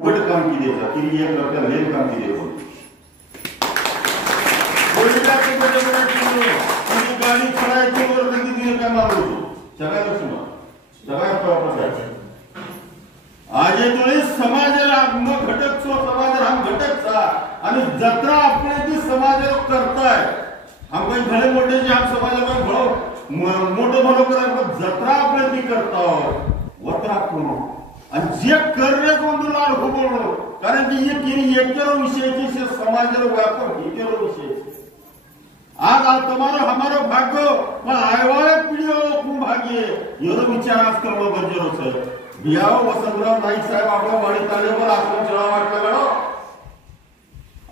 उघड काम किदेचा किरी एक लोकांना लेन काम किदे कोण कोणीला ते बडे गाडी चढायची वर कधी दिले काय मागतो सगळ्या सुना सगळ्या प्रॉपर्टी आज येतोय समाजाला मग घटक छो समाज हम घटक था आणि जत्रा आपले ती समाजाला करताय हम काही भले मोठे जे हम समाजाला भलो मोठो भलो कराय पण जत्रा आपले ती करता वत्रा कोण आणि जे करणे कोण लाल हो बोललो कारण की ये किरी एकेरो विषयची से समाजाला व्यापक एकेरो विषय आज तुम्हारा हमारो भाग्य पण आयवाळे पिढीओ खूप भाग्य एवढं विचार आज करणं गरजेचं आहे बियाव वसंतराव नाईक साहेब आपल्या वाडी तालेवर आश्रम शाळा वाटला गाडो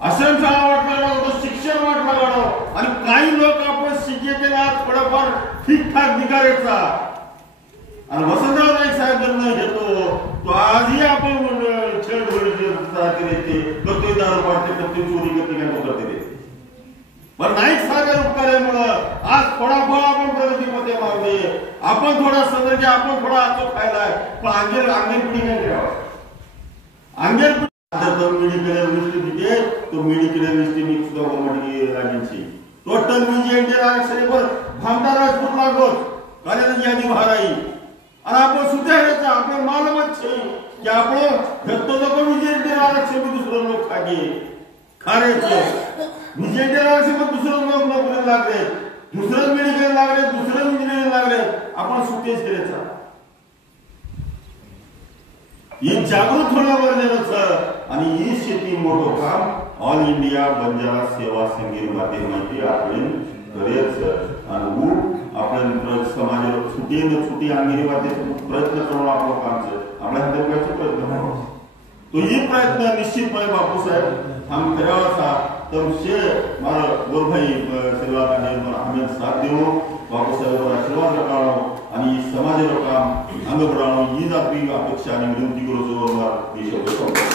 आश्रम शाळा वाटला गाडो शिक्षण वाटला गाडो आणि काही लोक आपण शिकेते आज थोडंफार ठीकठाक निघायचा आणि वसंतराव नाईक साहेब निर्णय घेतो तो आजही आपण छेड होते करतोय दारू पाडते करतोय चोरी करते काय करते पण नाईक साहेब उपकारामुळे आज थोडाफार आपण प्रगतीमध्ये मागणे आपण थोडा समज आपण थोडा आतो खायलाय पण अंगेर पिढी नाही ठेवा अंगेर तो मेडिकल युनिव्हर्सिटी तो मेडिकल युनिव्हर्सिटी सुद्धा गव्हर्नमेंट राज्याची टोटल विजय आरक्षणावर भामदार राजपूत लागोत कार्यालयाची यादी भाराई आणि आपण सुद्धा ह्याचा आपण मालमत छे की आपण घेतो तो विजय आरक्षण दुसरं लोक खागे खारेचे विजय आरक्षण दुसरं लोक नोकरी लागले दुसरं मेडिकल लागले दुसरं इंजिनिअरिंग लागले आपण सुट्टेच केलेचा ही जागृत होणं गरजेचं आणि ही शेती मोठं काम ऑल इंडिया बंजारा सेवा संघीय माध्यमाची आपण करेच आणि आपण समाजाला छुटी अंगिरी वाटे प्रयत्न करून आपलं काम आपल्या हातात प्रयत्न तो ही प्रयत्न निश्चितपणे बापूसाहेब हम करावाचा तर शे मारा गोरभाई सेवा हमें साथ देऊ बापूसाहेबांवर आशीर्वाद रखावं आणि समाजाला काम अंग बढावणं हीच आपली अपेक्षा आणि विनंती करू